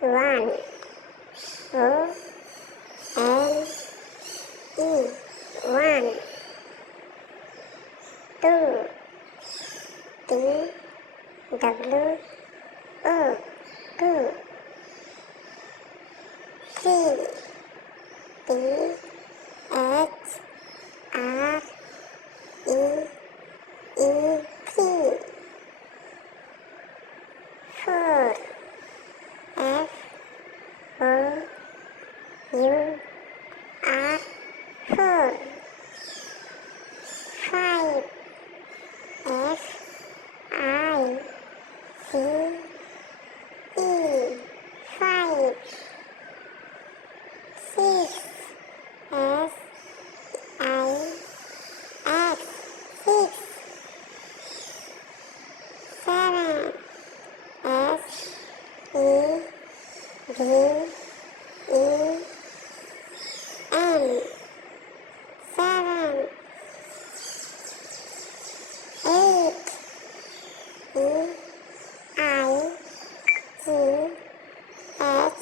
one, O N E, one, two, T W O, two, three, T H R E E, three, four, F O U R, four, five, F I C E, five, six, S I X, six, seven, S E V E N, seven, eight, E I G H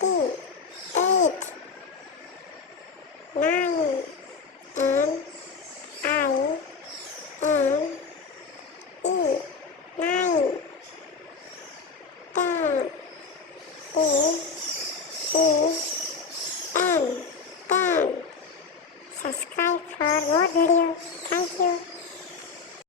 T, eight, nine, N I N E, nine, 10, E E